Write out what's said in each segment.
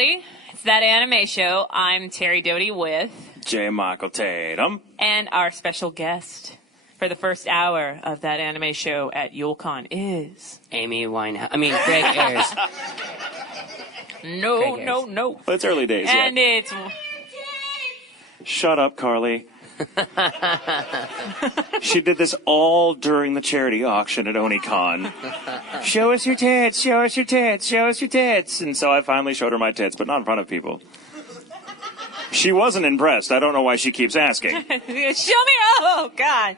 everybody. It's That Anime Show. I'm Terri Doty with J. Michael Tatum. And our special guest for the first hour of That Anime Show at YuleCon is Greg Ayres. No. Well, it's early days And yet. it's... Shut up, Carly. She did this all during the charity auction at OniCon. Show us your tits, show us your tits, show us your tits. And so I finally showed her my tits, but not in front of people. She wasn't impressed. I don't know why she keeps asking. Show me... Oh, God.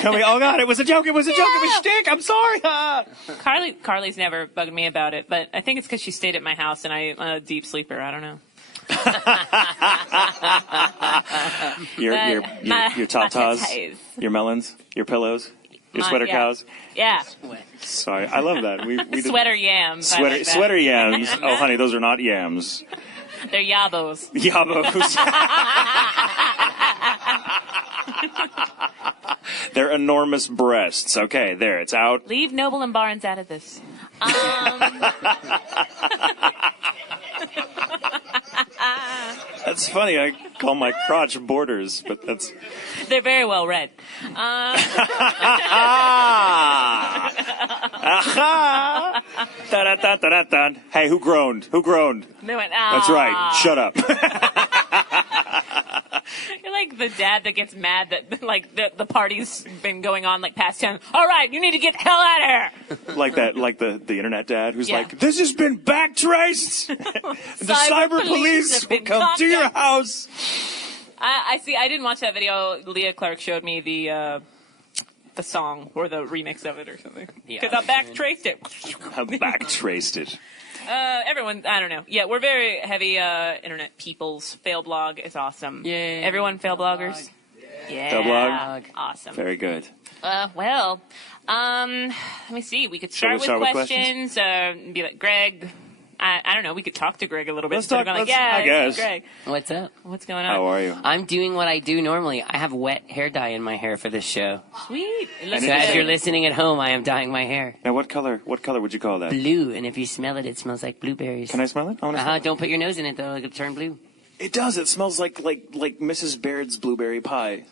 Show me... Oh, God, it was a joke. It was a joke. It was shtick. I'm sorry. Carly's never bugged me about it, but I think it's because she stayed at my house and I'm a deep sleeper. I don't know. Your tatas, your melons, your pillows, your sweater cows. Yeah. Sorry, I love that. We Sweater yams. Sweater yams. Oh, honey, those are not yams. They're yabos. Yabos. They're enormous breasts. Okay, there, it's out. Leave Noble and Barnes out of this. That's funny. I call my crotch borders, but that's... They're very well read. Hey, who groaned? Who groaned? They went, That's right. Shut up. You're like the dad that gets mad that the party's been going on past 10. All right, you need to get the hell out of here. Like the internet dad who's like, this has been backtraced. The cyber police will come to your house. I see. I didn't watch that video. Leah Clark showed me the song or the remix of it or something. Because I backtraced it. I backtraced it. Everyone, I don't know. Yeah, we're very heavy internet peoples. Fail blog is awesome. Yay. Everyone fail bloggers? Yeah. Fail blog? Awesome. Very good. Let me see. We could start with questions. Be like, Greg. I don't know. We could talk to Greg a little bit. Let's talk. I guess. Greg. What's up? What's going on? How are you? I'm doing what I do normally. I have wet hair dye in my hair for this show. Sweet. So as you're listening at home, I am dyeing my hair. Now, what color would you call that? Blue, and if you smell it, it smells like blueberries. Can I smell it? I want to smell it. Don't put your nose in it, though. It'll turn blue. It does. It smells like Mrs. Baird's blueberry pie.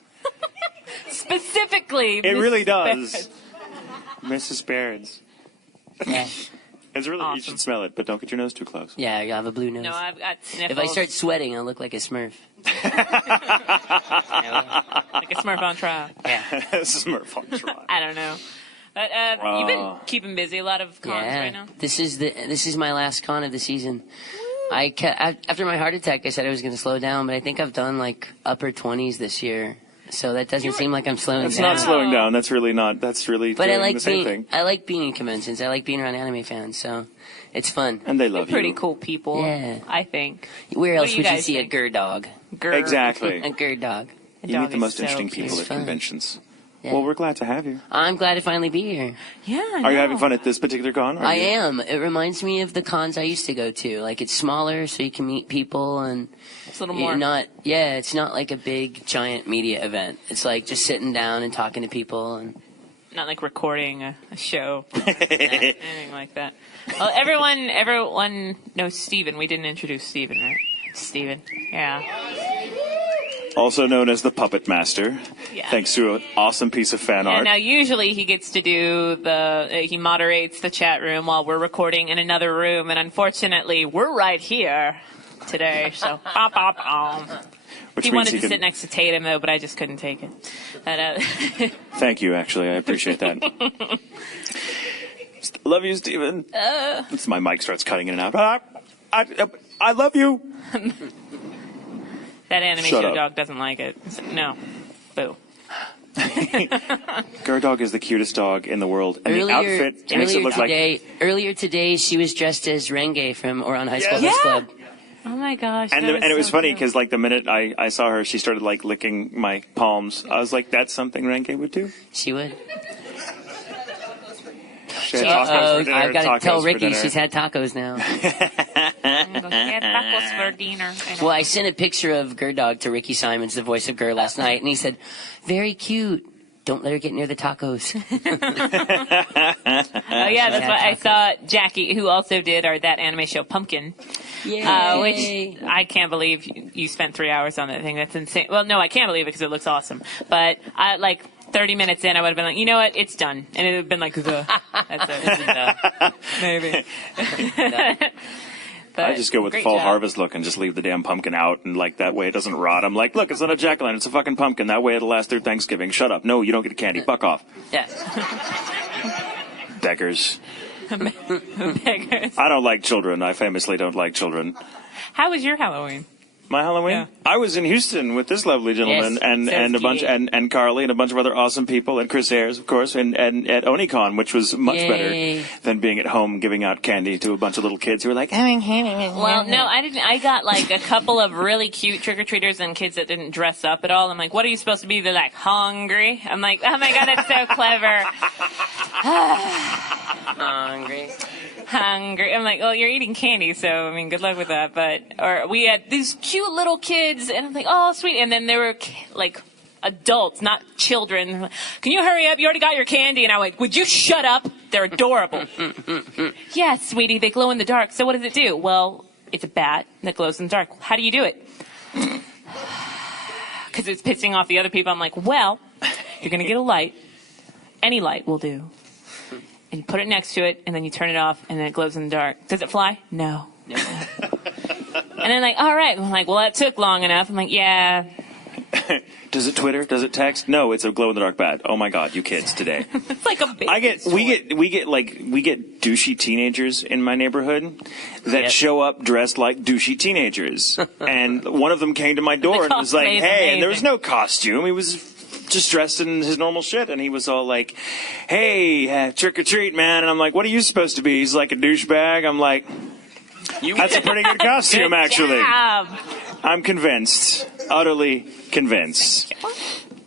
Specifically. It really does. Mrs. Baird's. Yeah. It's really, awesome. You should smell it, but don't get your nose too close. Yeah, you have a blue nose. No, I've got sniffles. If I start sweating, I'll look like a Smurf. Like a Smurf on trial. Yeah. Smurf on trial. I don't know. But you've been keeping busy, a lot of cons right now. This is my last con of the season. After my heart attack, I said I was going to slow down, but I think I've done upper 20s this year. So that doesn't seem like I'm slowing down. That's not slowing down. That's really not. That's really but doing the same thing. I like being in conventions. I like being around anime fans. So it's fun. And they love you. Pretty cool people. Yeah. I think. Where else would you guys see think? a gur dog? Exactly. A gur dog. You meet the most so interesting cute. people It's at fun. conventions. Yeah. Well, we're glad to have you. I'm glad to finally be here. Yeah. Are you having fun at this particular con? I am. It reminds me of the cons I used to go to. It's smaller, so you can meet people, and It's a little more. it's not like a big, giant media event. It's like just sitting down and talking to people. And Not like recording a show. Anything like that. Well, everyone knows Steven. We didn't introduce Steven, right? Steven. Yeah. Also known as the Puppet Master, Yeah. thanks to an awesome piece of fan And art. now usually he gets to do he moderates the chat room while we're recording in another room, and unfortunately we're right here today, so Which he means wanted to sit next to Tatum though, but I just couldn't take it. But, Thank you, actually. I appreciate that. Love you, Steven. My mic starts cutting in and out. I love you. that anime Shut show up. dog doesn't like it. So, no. Boo. Dog is the cutest dog in the world, and the outfit makes it look Earlier today, she was dressed as Renge from Oran High School Yes. Host Club. Oh my gosh. And it was funny because the minute I saw her, she started licking my palms. I was like, that's something Renge would do. She would. She had tacos for dinner. I've got to tell for Ricky dinner. she's had tacos now. tacos for dinner. Well, I sent a picture of Gurdog to Ricky Simons, the voice of Gur, last night, and he said, very cute. Don't let her get near the tacos. Oh, yeah, that's why I saw Jackie, who also did That Anime Show Pumpkin. Yay. Which I can't believe you spent 3 hours on that thing. That's insane. Well, no, I can't believe it because it looks awesome. But I like 30 minutes in, I would have been like, you know what, it's done. And it would have been like, that's it. Maybe. But I just go with the fall harvest look and just leave the damn pumpkin out, and like that way it doesn't rot. I'm like, look, it's not a jack-o'-lantern, it's a fucking pumpkin. That way it'll last through Thanksgiving. Shut up. No, you don't get candy. Fuck off. Yeah. Beggars. Beggars. I don't like children. I famously don't like children. How was your Halloween? My Halloween? Yeah. I was in Houston with this lovely gentleman Yes, and a bunch and Carly and a bunch of other awesome people, and Chris Ayres, of course, and at OniCon, which was much better than being at home giving out candy to a bunch of little kids who were like, Well, no, I didn't. I got like a couple of really cute trick-or-treaters and kids that didn't dress up at all. I'm like, what are you supposed to be? They're like, hungry. I'm like, oh my God, that's so clever. Hungry. I'm like, well, you're eating candy, so I mean, good luck with that. Or we had these cute little kids, and I'm like, oh, sweet. And then there were like adults, not children. Can you hurry up? You already got your candy. And I went, would you shut up? They're adorable. Yeah, sweetie, they glow in the dark. So what does it do? Well, it's a bat that glows in the dark. How do you do it? Because it's pissing off the other people. I'm like, well, you're going to get a light. Any light will do. And you put it next to it, and then you turn it off, and then it glows in the dark. Does it fly? No. And then like, all right. I'm like, well, that took long enough. I'm like, yeah. Does it Twitter? Does it text? No, it's a glow in the dark bat. Oh my God, you kids today. It's like a big we get douchey teenagers in my neighborhood that show up dressed like douchey teenagers. And one of them came to my door and was like, hey, and there was no costume. He was just dressed in his normal shit, and he was all like, hey, trick or treat, man. And I'm like, what are you supposed to be? He's like a douchebag. I'm like, that's a pretty good costume, Good actually. job. I'm convinced, utterly convinced.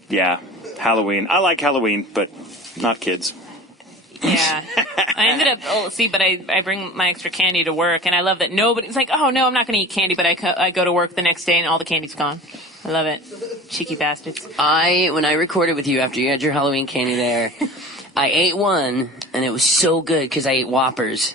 Yeah, Halloween. I like Halloween, but not kids. Yeah. I ended up, but I bring my extra candy to work, and I love that nobody's like, oh, no, I'm not going to eat candy, but I go to work the next day, and all the candy's gone. I love it. Cheeky bastards. When I recorded with you after you had your Halloween candy there, I ate one, and it was so good because I ate Whoppers.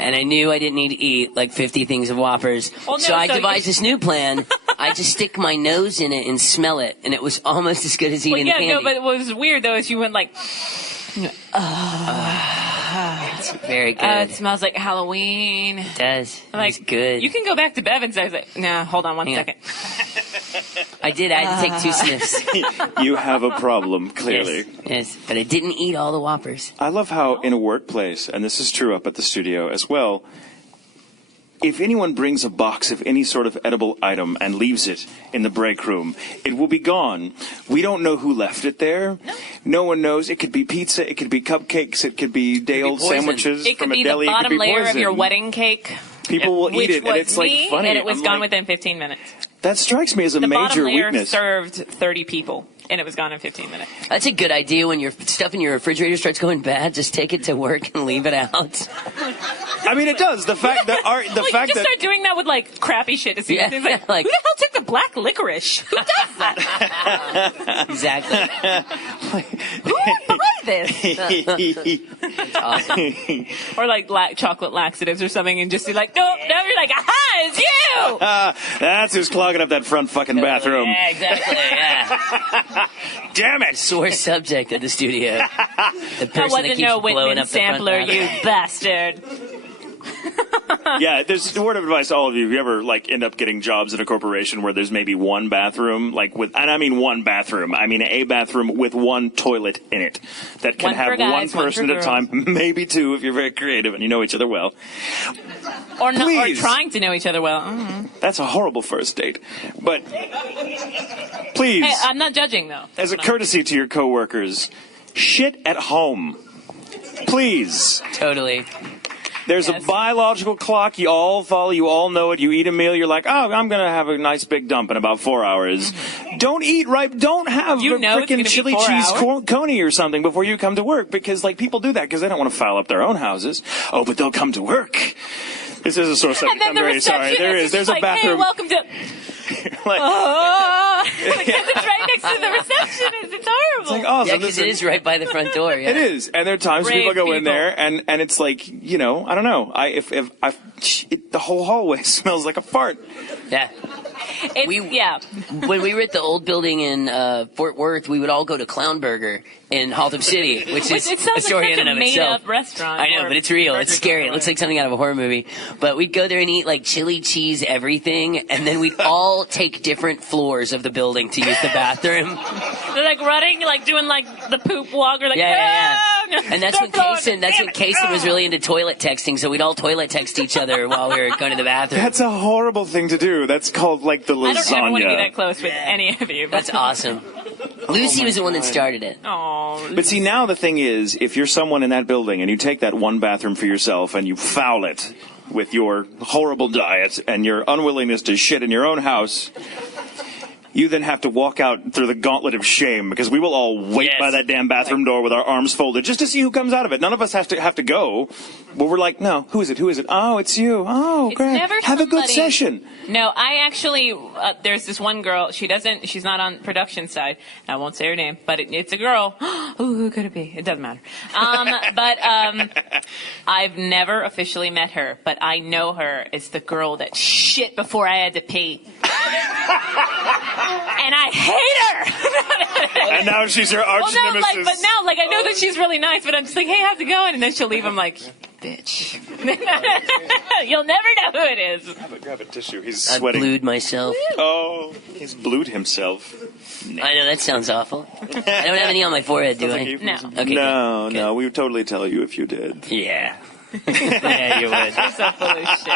And I knew I didn't need to eat like 50 things of Whoppers. Well, no, so I devised this new plan. I just stick my nose in it and smell it, and it was almost as good as eating the candy. No, but what was weird, though, is you went like, it's very good. it smells like Halloween. It does. Like, it's good. You can go back to Bev and say, I was like, nah, hold on one second. I did. I had to take 2 sniffs. You have a problem, clearly. Yes, but I didn't eat all the Whoppers. I love how in a workplace, and this is true up at the studio as well, if anyone brings a box of any sort of edible item and leaves it in the break room, it will be gone. We don't know who left it there. No one knows. It could be pizza. It could be cupcakes. It could be day-old sandwiches it could from a be deli. The bottom it could be layer poison. of your wedding cake. People will eat it, and it's like funny. And it was I'm gone like, within 15 minutes. That strikes me as a The major bottom layer weakness. served 30 people, and it was gone in 15 minutes. That's a good idea. When your stuff in your refrigerator starts going bad, just take it to work and leave it out. I mean, it does. The fact that You just start doing that with like crappy shit. To see Yeah, things like, like- who the hell took the black licorice? Who does that? Exactly. Who would buy this? That's awesome. Or like chocolate laxatives or something, and just be like, nope. Now you're like, aha, it's you. That's who's clogging up that front fucking bathroom. Yeah, exactly. Yeah. Damn it! Sore subject at the studio. The That person wasn't that keeps no blowing Whitman up the front sampler, you bathroom. bastard. Yeah, there's a word of advice to all of you. If you ever like end up getting jobs in a corporation where there's maybe one bathroom, and I mean one bathroom, I mean a bathroom with one toilet in it that can One have for guys, one one for person at a girls. time, maybe two if you're very creative and you know each other well. Or Please. trying to know each other well. Mm-hmm. That's a horrible first date. But please, Hey, I'm not judging, though. as a courtesy to your coworkers, shit at home. Please. Totally. There's Yes. a biological clock you all follow. You all know it. You eat a meal. You're like, oh, I'm going to have a nice big dump in about 4 hours. Don't eat right. Don't have You a know it's gonna freaking be chili 4 cheese hours. coney or something before you come to work, because like people do that because they don't want to foul up their own houses. Oh, but they'll come to work. This is a sore subject. And then I'm the very sorry. There is. There's a like, bathroom. Hey, welcome to. Like, Because it's right next to the reception. is. It's horrible. It's like, oh, Yeah, so because this it is right by the front door. Yeah. It is, and there are times Brave people go in people. there, and it's like, you know, I don't know. The whole hallway smells like a fart. Yeah. Yeah. When we were at the old building in Fort Worth, we would all go to Clown Burger in Haltom City, which is It a sounds story like in such and a of itself. made-up restaurant. I know, or but it's real. It's burger scary. joint It looks or like something out of a horror movie. But we'd go there and eat like chili cheese everything, and then we'd all take different floors of the building to use the bathroom. They're like running, like doing like the poop walk, or like Yeah. "Ah!" And that's when Kason was really into toilet texting, so we'd all toilet text each other while we were going to the bathroom. That's a horrible thing to do. That's called like the lasagna. I don't ever want to be that close with any of you. That's awesome. Lucy was the one that started it. Oh, But see, now the thing is, if you're someone in that building and you take that one bathroom for yourself and you foul it with your horrible diet and your unwillingness to shit in your own house, you then have to walk out through the gauntlet of shame, because we will all wait Yes. by that damn bathroom door with our arms folded just to see who comes out of it. None of us have to go. But we're like, no, who is it? Who is it? Oh, it's you. Oh, It's great. never Have a good somebody- session. No, I actually, there's this one girl, she's not on production side. I won't say her name, but it's a girl. Ooh, who could it be? It doesn't matter. But I've never officially met her, but I know her as the girl that shit before I had to pee. And I hate her! And now she's your arch Well, no, nemesis. but now, I know that she's really nice, but I'm just like, hey, how's it going? And then she'll leave. I'm like, bitch. You'll never know who it is. Grab a tissue. He's I sweating. blued myself. Oh, he's blued himself. I know, that sounds awful. I don't have any on my forehead, do I? No. Okay, No, good. no, we would totally tell you if you did. Yeah. Yeah, you would. You're so full of shit.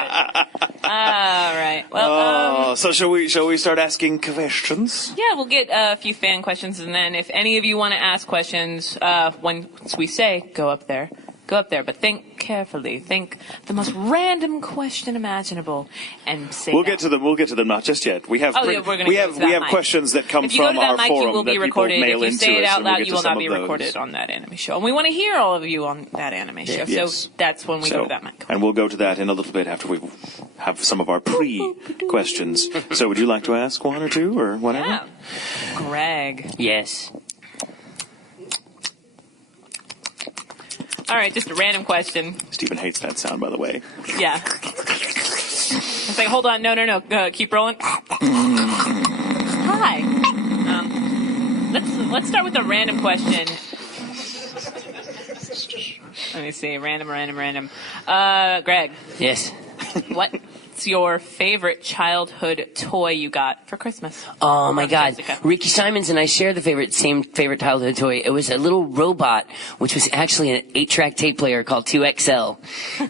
All right. Well, So shall we start asking questions? yeah, we'll get a few fan questions, and then if any of you want to ask questions, once we say go up there, but think carefully. Think the most random question imaginable, and say. We'll get to them. We'll get to them. Not just yet. We have Oh, yeah, we're gonna we go have to that we have mic. questions that come If you go from to that our mic, forum you will that be people recorded. mail If you into say it us, out and we'll loud, get you to will some not be of those. recorded on that anime show. And we want to hear all of you on that anime show. Yes. So that's when we go to that mic. And we'll go to that in a little bit after we have some of our pre-questions. So would you like to ask one or two or whatever? Yeah. Greg. Yes. All right, just a random question. Stephen hates that sound, by the way. Yeah. It's like, hold on, no. Keep rolling. Hi. Let's start with a random question. Let me see. Random. Greg, Yes. what's your favorite childhood toy you got for Christmas? Oh my From God. Jessica. Ricky Simons and I share the same favorite childhood toy. It was a little robot, which was actually an 8-track tape player called 2XL.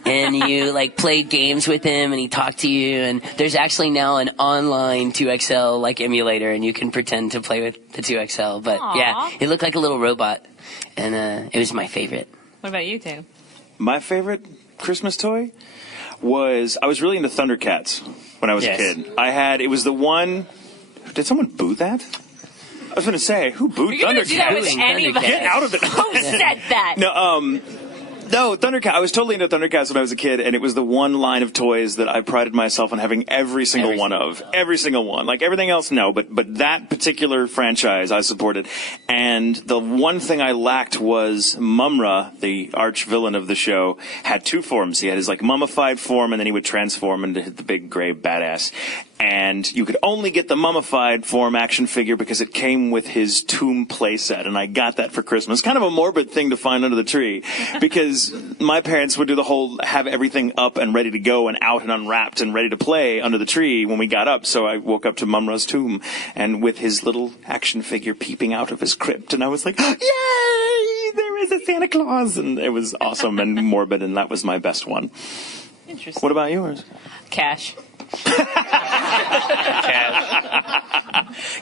And you played games with him and he talked to you. And there's actually now an online 2XL emulator and you can pretend to play with the 2XL. But Aw. yeah, it looked like a little robot. And it was my favorite. What about you, Tatum? My favorite Christmas toy was, I was really into Thundercats when I was Yes. a kid. It was the one, did someone boot that? I was going to say, who booted You're gonna do that with Thundercats? anybody. Get out of it. Who said that? No, Thundercats. I was totally into Thundercats when I was a kid, and it was the one line of toys that I prided myself on having every single one of. Every single one. Everything else, no, but that particular franchise I supported. And the one thing I lacked was Mumra, the arch villain of the show, had two forms. He had his mummified form, and then he would transform into the big gray badass. And you could only get the mummified form action figure because it came with his tomb playset, and I got that for Christmas. Kind of a morbid thing to find under the tree, because my parents would do the whole have everything up and ready to go and out and unwrapped and ready to play under the tree when we got up. So I woke up to Mumra's tomb, and with his little action figure peeping out of his crypt, and I was like, yay! There is a Santa Claus! And it was awesome and morbid, and that was my best one. Interesting. What about yours? Cash.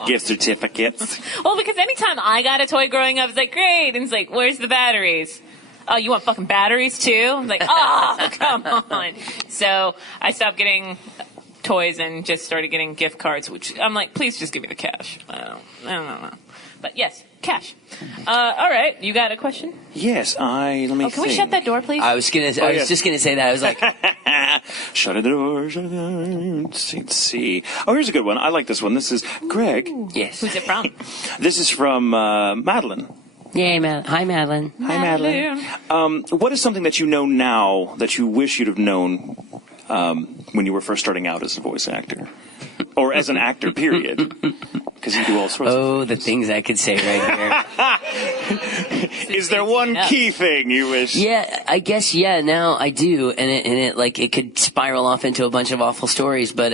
Gift certificates. Well, because anytime I got a toy growing up, it's like, great. And it's like, where's the batteries? Oh, you want fucking batteries too? I'm like, oh, come on. So I stopped getting toys and just started getting gift cards, which I'm like, please just give me the cash. I don't know. But yes, cash. All right, you got a question? Yes, let me Can we shut that door, please? I was just gonna say that. I was like, shut the door, shut the door. Let's see. Oh, here's a good one. I like this one. This is Greg. yes. Who's it from? This is from Madeline. Yay, Hi, Madeline. Hi, Madeline. What is something that you know now that you wish you'd have known when you were first starting out as a voice actor? Or as an actor, period. Because you do all sorts of Oh, the things I could say right here. Is there one key thing you wish? Yeah, I guess, now I do. And it could spiral off into a bunch of awful stories. But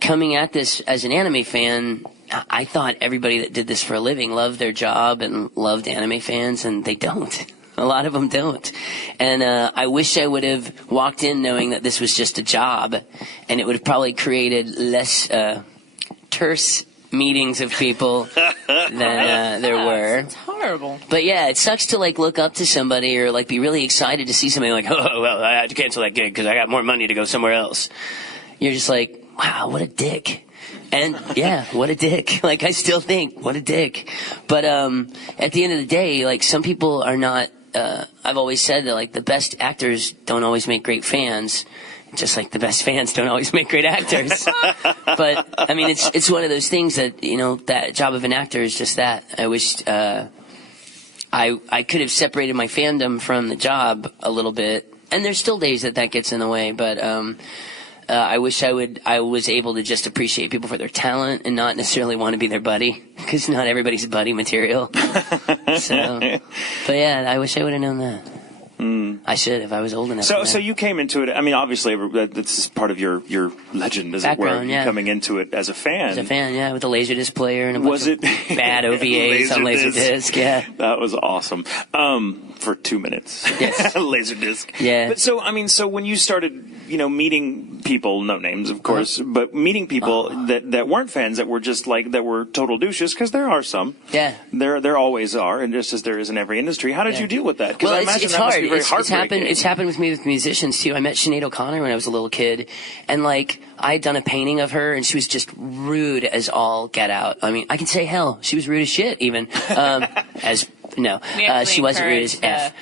coming at this as an anime fan, I thought everybody that did this for a living loved their job and loved anime fans, and they don't. A lot of them don't. And I wish I would have walked in knowing that this was just a job, and it would have probably created less terse meetings of people than there were. It's horrible. But yeah, it sucks to look up to somebody or be really excited to see somebody oh, well, I had to cancel that gig because I got more money to go somewhere else. You're just like, wow, what a dick. And yeah, what a dick. I still think, what a dick. But at the end of the day, some people are not, I've always said that the best actors don't always make great fans, just like the best fans don't always make great actors. But I mean, it's one of those things that, that job of an actor is just that. I wished I could have separated my fandom from the job a little bit, and there's still days that gets in the way, but I wish I was able to just appreciate people for their talent and not necessarily want to be their buddy, because not everybody's buddy material. But yeah, I wish I would have known that. I should if I was old enough. So you came into it. I mean, obviously, this is part of your legend, as background, it were. Coming into it as a fan. As a fan, yeah, with a Laserdisc player and a bunch of bad OVAs on Laserdisc. Yeah, that was awesome. For 2 minutes. Yes, Laserdisc. Yeah. But so when you started, meeting people, no names, of course, but meeting people that weren't fans, that were just that were total douches, because there are some. Yeah. There always are, and just as there is in every industry. How did you deal with that? Well, I imagine it's that hard. Must be very heartbreaking. It's happened with me with musicians too. I met Sinead O'Connor when I was a little kid, and I had done a painting of her, and she was just rude as all get out. I mean, I can say hell, she was rude as shit even. She wasn't rude as F.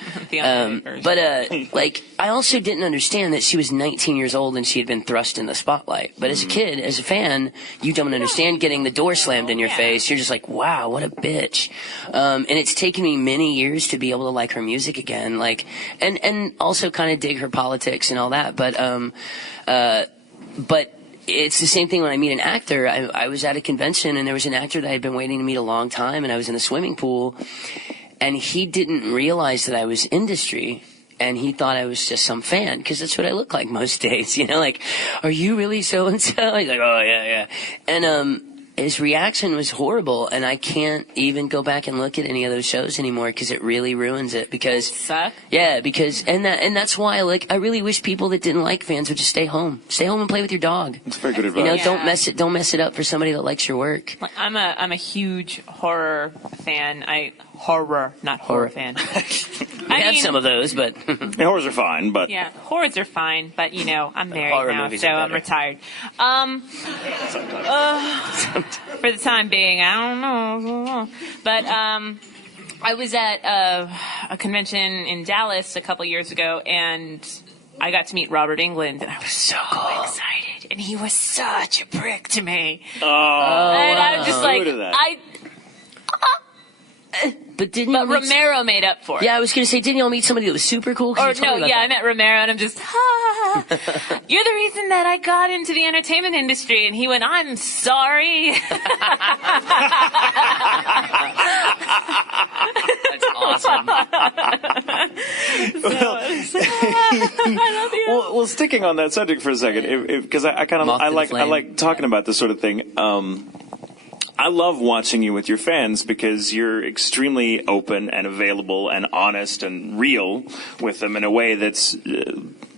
But I also didn't understand that she was 19 years old and she had been thrust in the spotlight. But as a kid, as a fan, you don't understand getting the door slammed in your face. You're just like, wow, what a bitch. And it's taken me many years to be able to like her music again, and also kind of dig her politics and all that. But it's the same thing when I meet an actor. I was at a convention and there was an actor that I had been waiting to meet a long time, and I was in a swimming pool. And he didn't realize that I was industry, and he thought I was just some fan, because that's what I look like most days, are you really so-and-so? He's like, oh, yeah. And his reaction was horrible, and I can't even go back and look at any of those shows anymore, because it really ruins it. Because suck. Yeah, and that's why I really wish people that didn't like fans would just stay home and play with your dog. That's very good advice. Don't mess it up for somebody that likes your work. I'm a huge horror fan. Not horror fan. I have some of those, but horrors are fine. But yeah, horrors are fine. But I'm married now, so I'm retired. For the time being, I don't know. But I was at a convention in Dallas a couple years ago, and I got to meet Robert Englund, and I was so excited. And he was such a prick to me. And I was just like, But Romero made up for it. Yeah, I was going to say, didn't y'all meet somebody that was super cool? I met Romero, and I'm just, you're the reason that I got into the entertainment industry. And he went, I'm sorry. That's awesome. I love you. Well, sticking on that subject for a second, because I like talking about this sort of thing. I love watching you with your fans because you're extremely open and available and honest and real with them in a way that's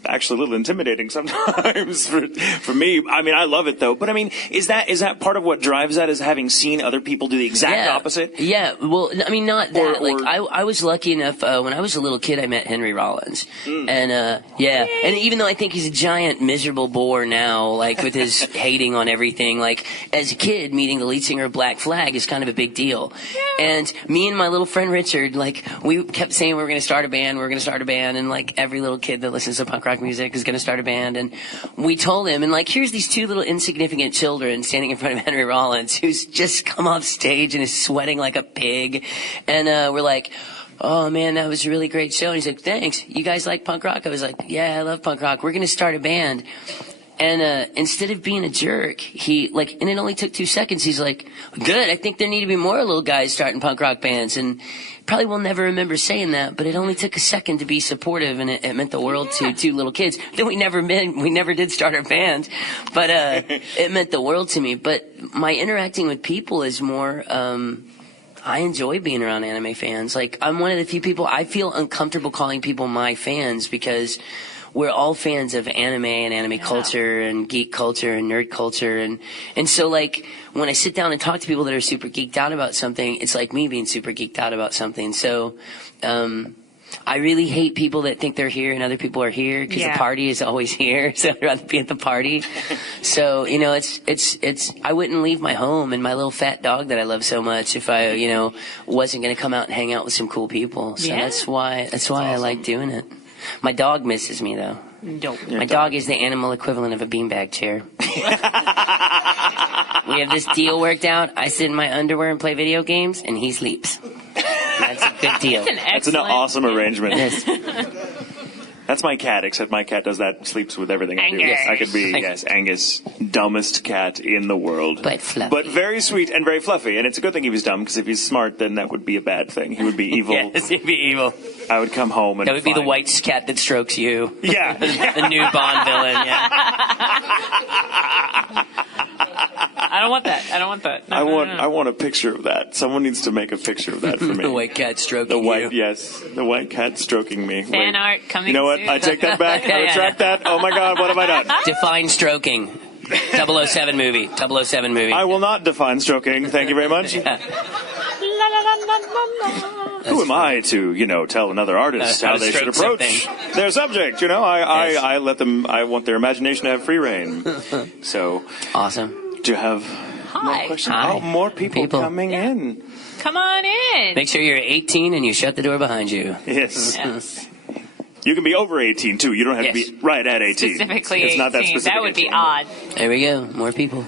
actually a little intimidating sometimes for me. I mean, I love it though. But I mean, is that part of what drives that? Is having seen other people do the exact opposite? Yeah. Well, I mean, not that. I was lucky enough when I was a little kid. I met Henry Rollins, and and even though I think he's a giant miserable bore now, like with his hating on everything, like as a kid meeting the lead singer of Black Flag is kind of a big deal. Yeah. And me and my little friend Richard, like we kept saying we were going to start a band, and like every little kid that listens to punk rock music is going to start a band. And we told him, and like, here's these two little insignificant children standing in front of Henry Rollins, who's just come off stage and is sweating like a pig. And we're like, oh man, that was a really great show. And he's like, thanks. You guys like punk rock? I was like, yeah, I love punk rock. We're going to start a band. And instead of being a jerk, he like, and it only took 2 seconds. He's like, good. I think there need to be more little guys starting punk rock bands. And probably will never remember saying that, but it only took a second to be supportive, and it meant the world to two little kids. Then we never did start our band, but it meant the world to me. But my interacting with people is more. I enjoy being around anime fans. Like, I'm one of the few people I feel uncomfortable calling people my fans because we're all fans of anime and anime culture and geek culture and nerd culture. And so, like, when I sit down and talk to people that are super geeked out about something, it's like me being super geeked out about something. So, I really hate people that think they're here and other people are here because the party is always here. So I'd rather be at the party. So, you know, I wouldn't leave my home and my little fat dog that I love so much if I, you know, wasn't going to come out and hang out with some cool people. So that's why I like doing it. My dog misses me, though. My dog is the animal equivalent of a beanbag chair. We have this deal worked out. I sit in my underwear and play video games, and he sleeps. That's a good deal. That's an awesome arrangement. Yes. That's my cat, except my cat does that, sleeps with everything I do. Angus. I could be, Angus, dumbest cat in the world. But fluffy. But very sweet and very fluffy. And it's a good thing he was dumb, because if he's smart, then that would be a bad thing. He would be evil. Yes, he'd be evil. I would come home and that would be the white cat that strokes you. Yeah. The new Bond villain, I don't want that. No, I want a picture of that. Someone needs to make a picture of that for me. The white cat stroking you. Yes, the white cat stroking me. Fan art coming. You know what? Soon. I take that back. I retract that. Oh my God, what have I done? Define stroking. 007 movie. 007 movie. I will not define stroking. Thank you very much. Yeah. Who am I to, tell another artist how they should approach their subject? I let them. I want their imagination to have free reign. So awesome. Do you have more questions? Hi. Oh, more people coming in. Come on in. Make sure you're 18 and you shut the door behind you. Yes. You can be over 18 too. You don't have to be right at 18. Specifically, it's 18. Not that specific. That would be odd. There we go. More people.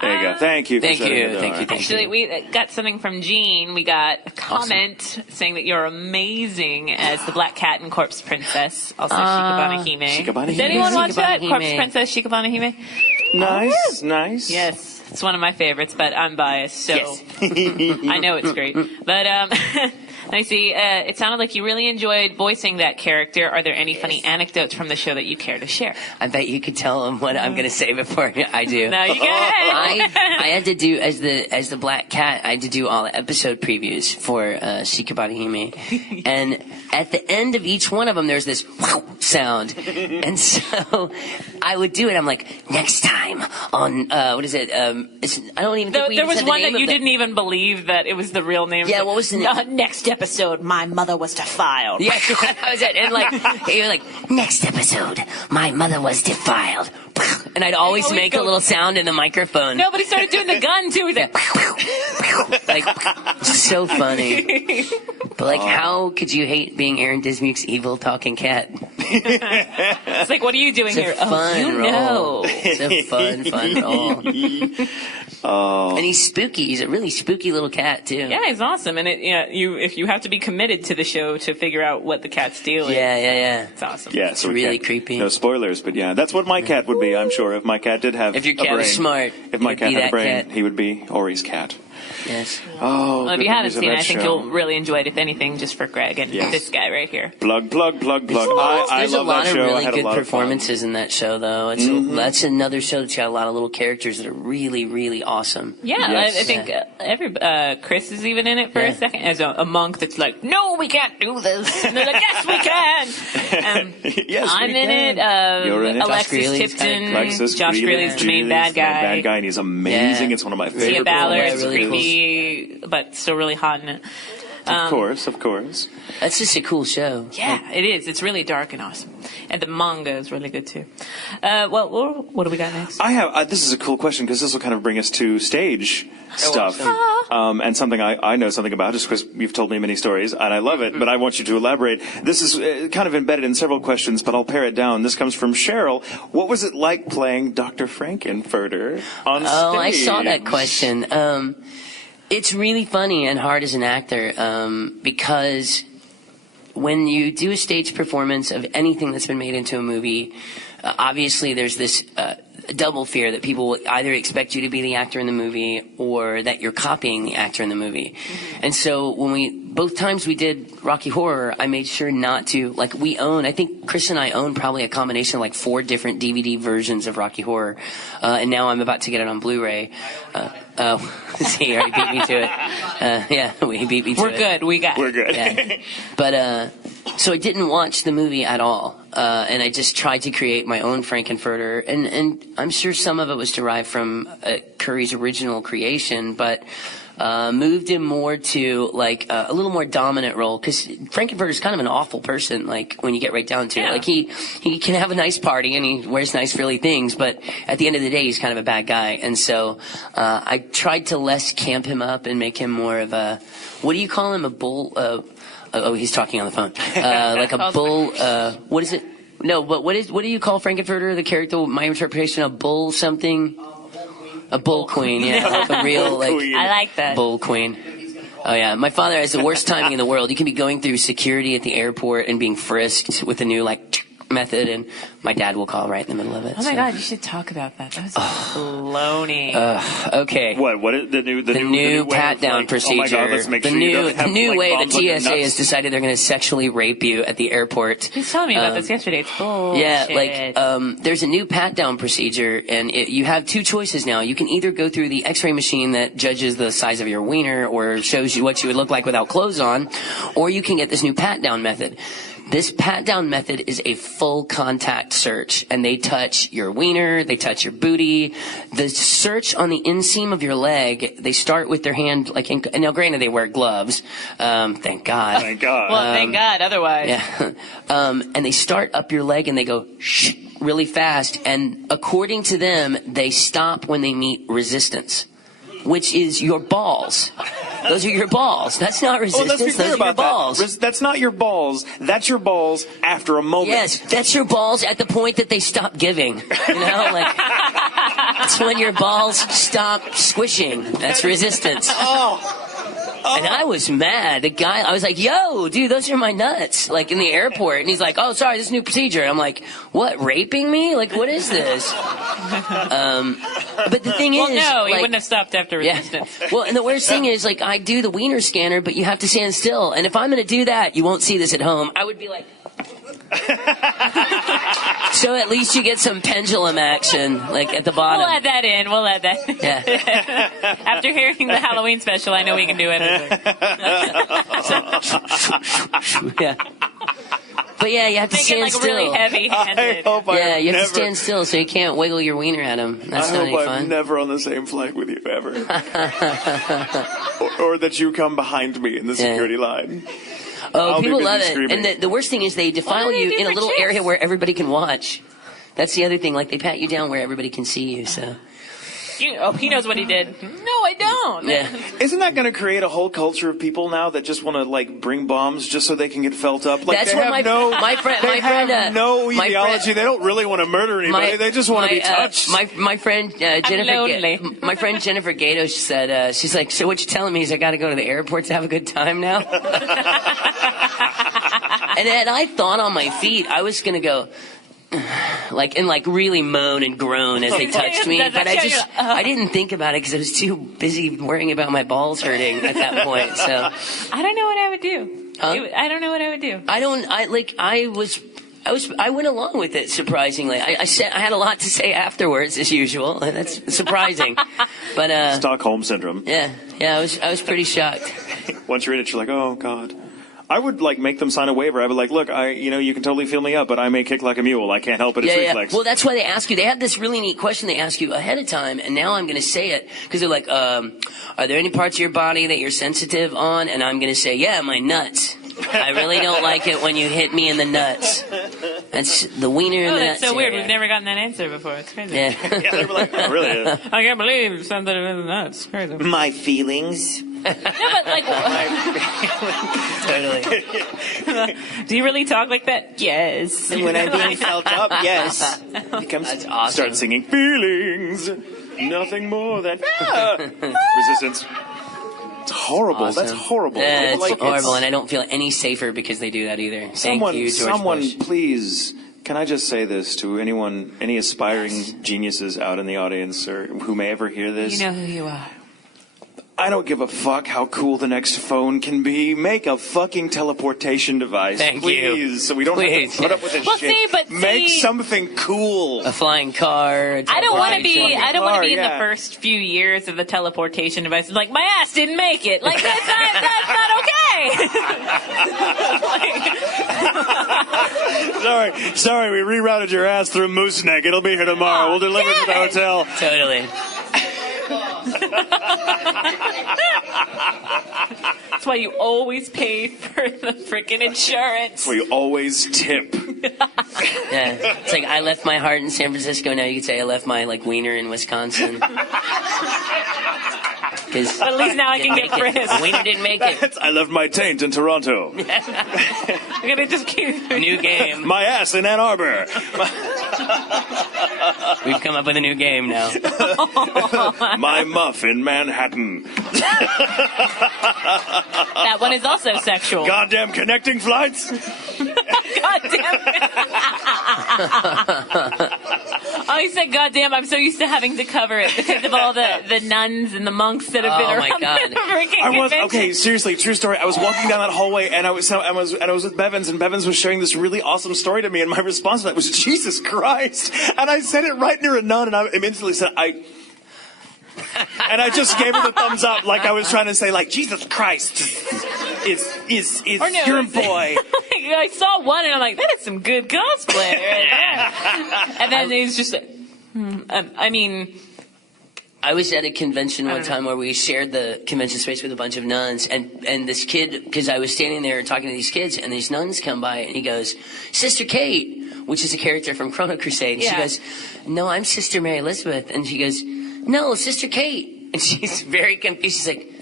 There you go. Thank you. Thank you. Actually, we got something from Jean. We got a comment saying that you're amazing as the Black Cat and Corpse Princess. Also, Shikabane Hime. Did anyone watch that? Corpse Princess, Shikabane Hime? Nice. Yes. It's one of my favorites, but I'm biased, so I know it's great. But I see. It sounded like you really enjoyed voicing that character. Are there any funny anecdotes from the show that you care to share? I bet you could tell them what I'm going to say before I do. No, you go ahead. I had to do as the Black Cat. I had to do all the episode previews for Shikabane Hime, and at the end of each one of them, there's this wow sound, and so I would do it. I'm like, next time on what is it? I don't even think there was one that you didn't even believe that it was the real name. Yeah, what was the name? Next episode, my mother was defiled. Yeah, that was it. And you're like, next episode, my mother was defiled. And I'd always make a little sound in the microphone. Nobody started doing the gun too. He's like, so funny. But how could you hate being Aaron Dismuke's evil talking cat? It's like, what are you doing here? Fun role. It's a fun role. And he's spooky. He's a really spooky little cat too. Yeah, he's awesome. And if you have to be committed to the show to figure out what the cat's deal is. Yeah. It's awesome. Yeah, so it's really creepy. No spoilers, but yeah, that's what my cat would be. I'm sure if my cat did have. If your cat was smart, if my cat had a brain, cat. he would be Ori's cat. Yes. Oh, Well, if good you haven't memories of seen it, that I think show. you'll really enjoy it, if anything, just for Greg and Yes. this guy right here. Plug. I There's a love lot that of show. I really had a good lot of fun. performances in that show, though. That's another show that's got a lot of little characters that are really, really awesome. Yeah, Yes. I think Chris is even in it for Yeah. a second as a monk that's like, no, we can't do this. And they're like, yes, we can. Yes, I'm we in can. it. You're in it. Alexis Greeley's Tipton. Alexis Josh Greeley's the main bad guy. And he's amazing. Yeah. It's one of my Tia favorite Ballard is really creepy, but still really hot in it. Of course. That's just a cool show. Yeah, it is. It's really dark and awesome. And the manga is really good, too. Well, what do we got next? I have. This is a cool question because this will kind of bring us to stage stuff, and something I know something about just because you've told me many stories and I love it. But I want you to elaborate. This is kind of embedded in several questions, but I'll pare it down. This comes from Cheryl. What was it like playing Dr. Frankenfurter on stage? Oh, I saw that question. It's really funny and hard as an actor because when you do a stage performance of anything that's been made into a movie, obviously there's this double fear that people will either expect you to be the actor in the movie or that you're copying the actor in the movie. Mm-hmm. And so both times we did Rocky Horror, I made sure not to, I think Chris and I own probably a combination of 4 different DVD versions of Rocky Horror. And now I'm about to get it on Blu-ray. See, he already beat me to it. He beat me to it. We're good. We got it. We're good. Yeah. But, so I didn't watch the movie at all. And I just tried to create my own Frankenfurter. And I'm sure some of it was derived from Curry's original creation, but moved him more to a little more dominant role, because Frankenfurter's kind of an awful person, when you get right down to it. He can have a nice party and he wears nice frilly things, but at the end of the day he's kind of a bad guy. And so I tried to less camp him up and make him more of a, what do you call him, a bull? Oh, he's talking on the phone. Like a bull. What is it? No, but what do you call Frankenfurter? The character, my interpretation of bull something. A bull queen, yeah, a real I like that. bull queen. Oh yeah, my father has the worst timing in the world. You can be going through security at the airport and being frisked with a new method, and my dad will call right in the middle of it. Oh my God, you should talk about that. That was baloney. Okay. What is the new pat down procedure? Oh my God, let's make the sure you don't have, the new way the bombs on your TSA nuts. has decided they're going to sexually rape you at the airport. He's telling me about this yesterday. It's bullshit. Yeah, there's a new pat down procedure, and you have 2 choices now. You can either go through the X-ray machine that judges the size of your wiener or shows you what you would look like without clothes on, or you can get this new pat down method. This pat-down method is a full contact search, and they touch your wiener, they touch your booty. The search on the inseam of your leg, they start with their hand, and now granted they wear gloves, thank God. Thank God. Well, thank God, otherwise. Yeah. And they start up your leg and they go shh really fast, and according to them, they stop when they meet resistance, which is your balls. Those are your balls. That's not resistance. Let's be clear Those are your about balls. that. That's not your balls. That's your balls after a moment. Yes, that's your balls at the point that they stop giving. That's when your balls stop squishing. That's resistance. And I was mad. The guy, I was like, yo, dude, those are my nuts. In the airport. And he's like, oh, sorry, this is a new procedure. And I'm like, what, raping me? What is this? But the thing is... no, he wouldn't have stopped after resistance. Yeah. Well, and the worst thing is, I do the wiener scanner, but you have to stand still. And if I'm going to do that, you won't see this at home. I would be like... So at least you get some pendulum action, at the bottom. We'll add that in. Yeah. After hearing the Halloween special, I know we can do anything. Yeah. But yeah, you have to Make stand it still. really heavy-handed. I hope Yeah, you have never, to stand still so you can't wiggle your wiener at him. That's I not hope any I'm fun. never on the same flight with you ever. or that you come behind me in the security line. Oh, I'll people be busy love it. screaming. And the worst thing is they defile do they you do in a for little chicks? area where everybody can watch. That's the other thing. They pat you down where everybody can see you. So He knows what he did. No, I don't. yeah. Isn't that going to create a whole culture of people now that just want to bring bombs just so they can get felt up? That's they what have my friend. They have no my ideology. friend- They don't really want to murder anybody. They just want to be touched. My friend lonely. My friend Jennifer Gato said she's like, so what you telling me is I got to go to the airport to have a good time now? And I thought on my feet I was gonna go. and really moan and groan as they touched me. But I didn't think about it because I was too busy worrying about my balls hurting at that point. So I don't know what I would do. Huh? I don't know what I would do. I went along with it, surprisingly. I had a lot to say afterwards, as usual. That's surprising. But Stockholm syndrome. Yeah, I was pretty shocked. Once you read it, you're like, oh God. I would make them sign a waiver. I would look, you can totally feel me up, but I may kick like a mule. I can't help it. It's reflex. Well, that's why they ask you. They have this really neat question they ask you ahead of time, and now I'm going to say it because they're like, are there any parts of your body that you're sensitive on? And I'm going to say, yeah, my nuts. I really don't like it when you hit me in the nuts. That's the wiener in the nuts. That's so weird. area. We've never gotten that answer before. It's crazy. Yeah. Yeah, they were like, oh, really? I can't believe it's something in the nuts. It's crazy. My feelings. No, but Totally. do you really talk like that? Yes. And when I'm being felt up, yes. That's awesome. Start singing feelings. Nothing more than resistance. It's horrible. Awesome. That's horrible. Yeah, it's horrible, and I don't feel any safer because they do that either. Thank you, George Bush. Please, can I just say this to any aspiring geniuses out in the audience or who may ever hear this? You know who you are. I don't give a fuck how cool the next phone can be. Make a fucking teleportation device, Thank please, you. so we don't have to put up with this shit. Make something cool. A flying car. I don't want to be in yeah. the first few years of the teleportation device. Like, my ass didn't make it. Like, that's not okay. Sorry, we rerouted your ass through Moose Neck. It'll be here tomorrow. We'll deliver it to the hotel. Totally. That's why you always pay for the freaking insurance. We always tip. Yeah, it's like I left my heart in San Francisco. Now you could say I left my wiener in Wisconsin. But at least now I can get Chris. Wiener didn't make it. I left my taint in Toronto. I'm gonna just keep New game. My ass in Ann Arbor. We've come up with a new game now. My muff in Manhattan. That one is also sexual. Goddamn connecting flights. Goddamn. Oh, you said goddamn. I'm so used to having to cover it because of all the nuns and the monks that have been around. Oh, my God. The freaking convention. Okay, seriously, true story. I was walking down that hallway and I was with Bevins, and Bevins was sharing this really awesome story to me, and my response to that was, Jesus Christ. And I said it right near a nun, and I instantly said, and I just gave her the thumbs up, like I was trying to say, Jesus Christ is your boy. I saw one and I'm like, that is some good cosplay right there. And then it was just, I was at a convention one time where we shared the convention space with a bunch of nuns, and this kid, because I was standing there talking to these kids, and these nuns come by, and he goes, Sister Kate, which is a character from Chrono Crusade. And she goes, no, I'm Sister Mary Elizabeth. And she goes, no, Sister Kate. And she's very confused. She's like,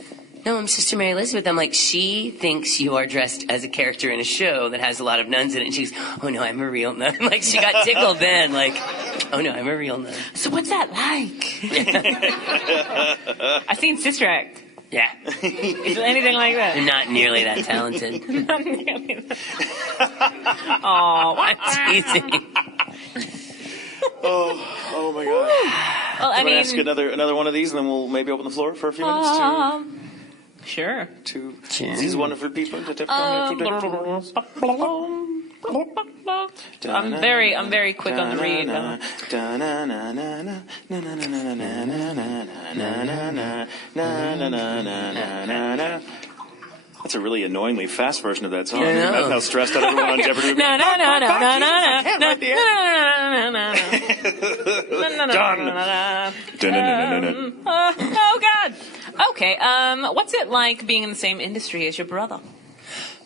no, I'm Sister Mary Elizabeth. I'm like, she thinks you are dressed as a character in a show that has a lot of nuns in it. And she's, oh no, I'm a real nun. Like, she got tickled then. Like, oh no, I'm a real nun. So what's that like? I've seen Sister Act. Yeah. Is it anything like that? You're not nearly that talented. Not nearly that. Oh, I'm teasing. Oh my God. Well, I mean, ask another one of these, and then we'll maybe open the floor for a few minutes sure. to these wonderful people to tip from I'm very quick on the read. That's a really annoyingly fast version of that song. Yeah, I know. That's how stressed out everyone on Jeopardy would be. No. Done. Oh God. Okay. What's it like being in the same industry as your brother?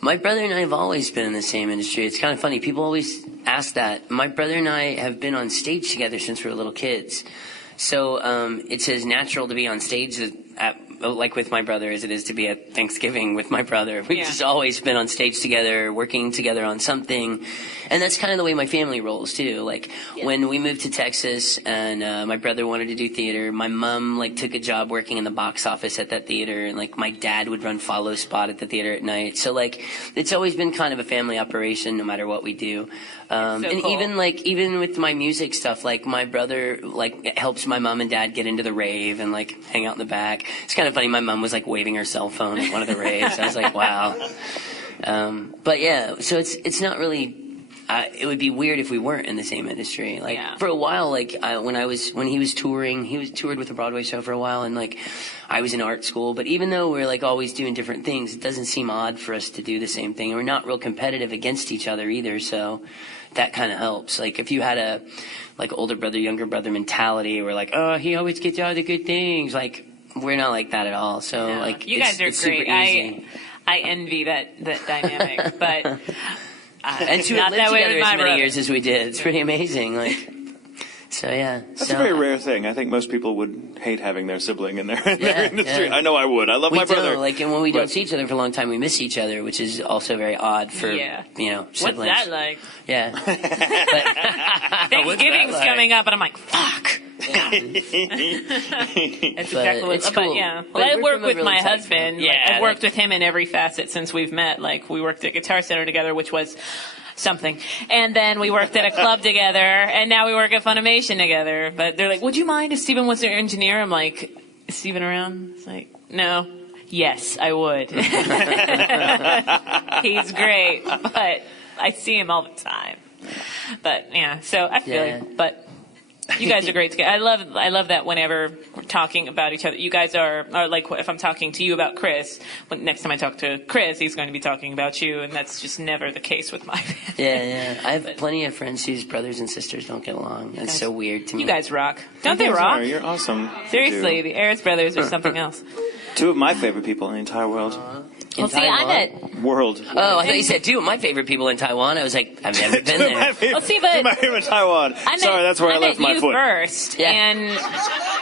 My brother and I have always been in the same industry. It's kind of funny. People always ask that. My brother and I have been on stage together since we were little kids. So it's as natural to be on stage like with my brother as it is to be at Thanksgiving with my brother. We've just always been on stage together, working together on something. And that's kind of the way my family rolls too. Like when we moved to Texas and my brother wanted to do theater, my mom like took a job working in the box office at that theater, and like my dad would run follow spot at the theater at night. So like it's always been kind of a family operation no matter what we do. And cool. even with my music stuff, like my brother like helps my mom and dad get into the rave and like hang out in the back. It's kind of funny. My mom was like waving her cell phone at one of the raves. I was like, wow. But yeah, so it's not really. It would be weird if we weren't in the same industry. Like for a while, like when he was touring, he was toured with a Broadway show for a while, and like I was in art school. But even though we're like always doing different things, it doesn't seem odd for us to do the same thing. And we're not real competitive against each other either, so that kind of helps. Like if you had a like older brother, younger brother mentality, we're like, oh, he always gets all the good things. Like we're not like that at all. So like you guys are it's great. super easy. I envy that dynamic, but. And to have Not lived that way together with as my many brother. years as we did, it's pretty amazing. Like, so yeah. That's a very rare thing. I think most people would hate having their sibling in their industry. Yeah. I know I would. I love my brother. Like, and when we don't see each other for a long time, we miss each other, which is also very odd for siblings. What's that like? Yeah. Thanksgiving's coming up, and I'm like, fuck. That's exactly what it's cool. But yeah, But I we're work from a with really my tight husband. family. Yeah, I've worked with him in every facet since we've met. Like we worked at Guitar Center together, which was something, and then we worked at a club together, and now we work at Funimation together. But they're like, "Would you mind if Steven was their engineer?" I'm like, "Is Steven around?" It's like, "No." Yes, I would. He's great, but I see him all the time. But yeah, so I feel you. But you guys are great together. I love that whenever we're talking about each other, you guys are like, if I'm talking to you about Chris, next time I talk to Chris, he's going to be talking about you, and that's just never the case with my family. Yeah. I have plenty of friends whose brothers and sisters don't get along. It's so weird to me. You guys rock. Don't they rock? You're awesome. Seriously, the Ayres brothers are something else. Two of my favorite people in the entire world. Well, see, I met... World. Oh, I thought you said two of my favorite people in Taiwan. I was like, I've never been there. Well, see, but... Two of my favorite in Taiwan. Sorry, that's where I left my foot. I met you first, and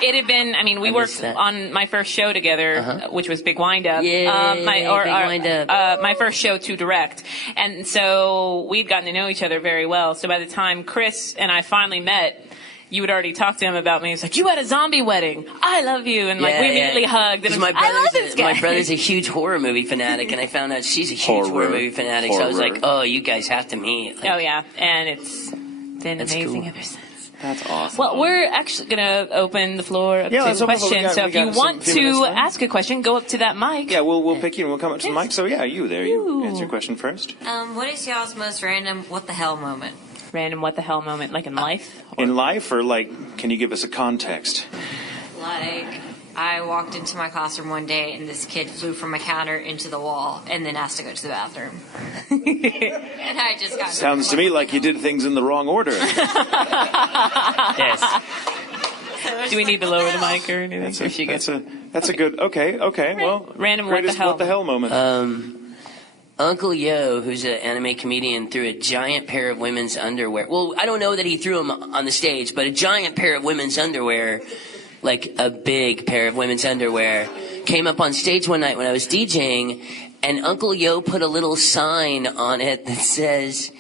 it had been... I mean, we worked on my first show together, which was Big Wind Up. Big Wind Up. My first show to direct. And so we'd gotten to know each other very well. So by the time Chris and I finally met... You would already talk to him about me. He's like, you had a zombie wedding. I love you. And like we immediately hugged. And I love this guy. My brother's a huge horror movie fanatic, and I found out she's a huge horror movie fanatic. So I was like, oh, you guys have to meet. Like, oh, yeah. And it's been amazing ever since. That's awesome. Well, we're actually going to open the floor up to questions. So if you want to ask a question, go up to that mic. Yeah, we'll pick you and we'll come up to the mic. So, yeah, you there. You answer your question first. What is y'all's most random what the hell moment? Random what the hell moment, like in life? In life, or like, can you give us a context? Like, I walked into my classroom one day and this kid flew from a counter into the wall and then asked to go to the bathroom. And I just got... Sounds to me like you did things in the wrong order. Yes. Do we need to lower the mic or anything? That's a good... Okay, well... Random greatest what the hell moment. Uncle Yo, who's an anime comedian, threw a giant pair of women's underwear. Well, I don't know that he threw them on the stage, but a giant pair of women's underwear, like a big pair of women's underwear, came up on stage one night when I was DJing, and Uncle Yo put a little sign on it that says,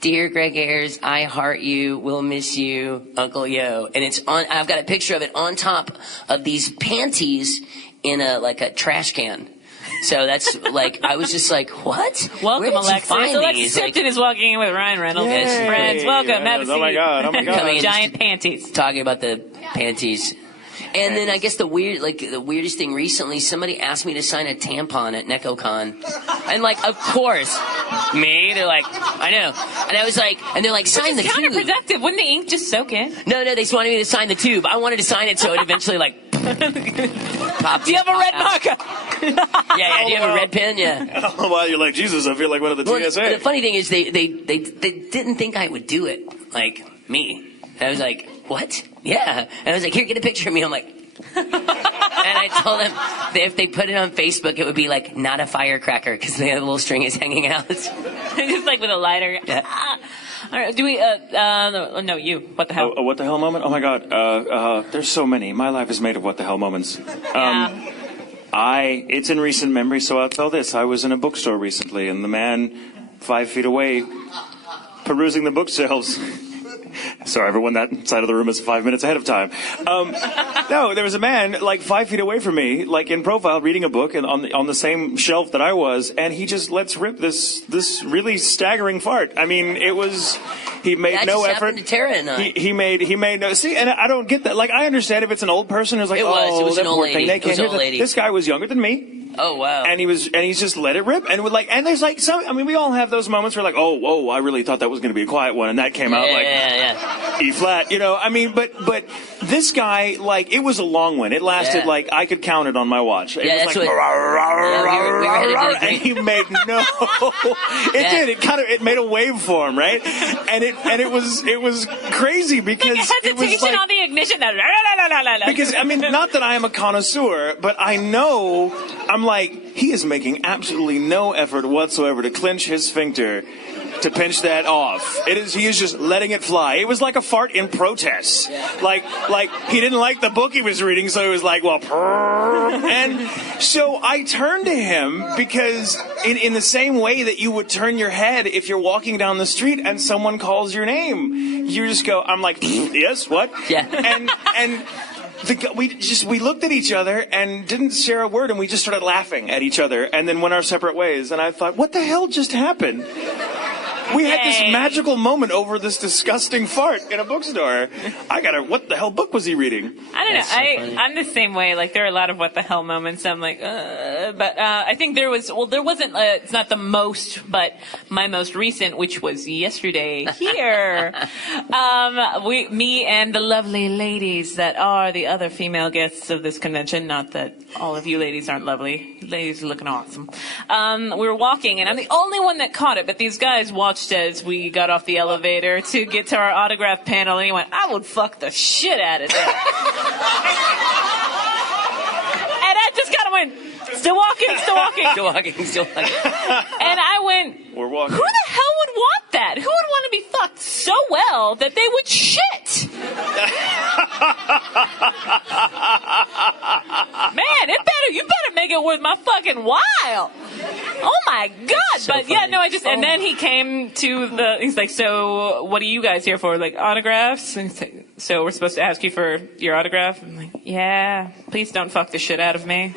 "Dear Greg Ayres, I heart you, will miss you, Uncle Yo." And it's on, I've got a picture of it on top of these panties in a trash can. So that's like, I was just like, what? Welcome, Alexis. Alexis Tipton is walking in with Ryan Reynolds. Yay. Friends, welcome. Have a seat. Oh my God. Giant panties. Talking about the panties. And then I guess the weirdest thing recently, somebody asked me to sign a tampon at NecoCon. And like, of course, me, they're like, I know. And I was like, and they're like, sign the tube. It's counterproductive. Wouldn't the ink just soak in? No, they just wanted me to sign the tube. I wanted to sign it so it eventually like popped. Do you have a red marker? Yeah, do you have a red pen? Yeah. Well, you're like, Jesus, I feel like one of the TSA. The funny thing is they didn't think I would do it, like me. And I was like, what? Yeah. And I was like, here, get a picture of me. I'm like, and I told them that if they put it on Facebook, it would be like, not a firecracker, because the little string is hanging out. Just like with a lighter. Yeah. All right, do we, no, you. What the hell? A what the hell moment? Oh my God. There's so many. My life is made of what the hell moments. It's in recent memory, so I'll tell this. I was in a bookstore recently, and the man 5 feet away, perusing the bookshelves. Sorry, everyone, that side of the room is 5 minutes ahead of time. No, there was a man like 5 feet away from me, like in profile, reading a book, and on the same shelf that I was, and he just lets rip this really staggering fart. I mean, it was. He made that no just effort. happened to Terri and I. He made no. See, and I don't get that. Like, I understand if it's an old person who's like, It was that an old poor lady. thing. They It was can't an hear old that. lady. This guy was younger than me. Oh, wow. And he's just let it rip, and and there's like some. I mean, we all have those moments where like, oh, I really thought that was going to be a quiet one, and that came out like E flat. You know, I mean, but this guy, like, it was a long one. It lasted like I could count it on my watch. It was that's like, what. We were headed to the and he made no. It did. It made a waveform, right? And it was crazy because Hesitation it was like, on the ignition. because, I mean, not that I am a connoisseur, but I know, I'm like, he is making absolutely no effort whatsoever to clench his sphincter to pinch that off. He is just letting it fly. It was like a fart in protest. Like he didn't like the book he was reading, so he was like, well, and so I turned to him because in the same way that you would turn your head if you're walking down the street and someone calls your name, you just go, I'm like, yes, what? Yeah. And we looked at each other and didn't share a word, and we just started laughing at each other and then went our separate ways. And I thought, what the hell just happened? We had this magical moment over this disgusting fart in a bookstore. What the hell book was he reading? I don't know. So I'm the same way. Like, there are a lot of what the hell moments. I'm like, but I think there wasn't, it's not the most, but my most recent, which was yesterday here. Me and the lovely ladies that are the other female guests of this convention. Not that all of you ladies aren't lovely. Ladies are looking awesome. We were walking, and I'm the only one that caught it, but these guys watched as we got off the elevator to get to our autograph panel, and he went, I would fuck the shit out of that. And I just kind of went, still walking. And I went, We're walking. who the hell would want that? Who would want to be fucked so well that they would shit? Man, you better make it worth my fucking while. Oh my God. So but funny. yeah, no, and then he came to he's like, so what are you guys here for? Like, autographs? And he's like, so we're supposed to ask you for your autograph? I'm like, yeah, please don't fuck the shit out of me.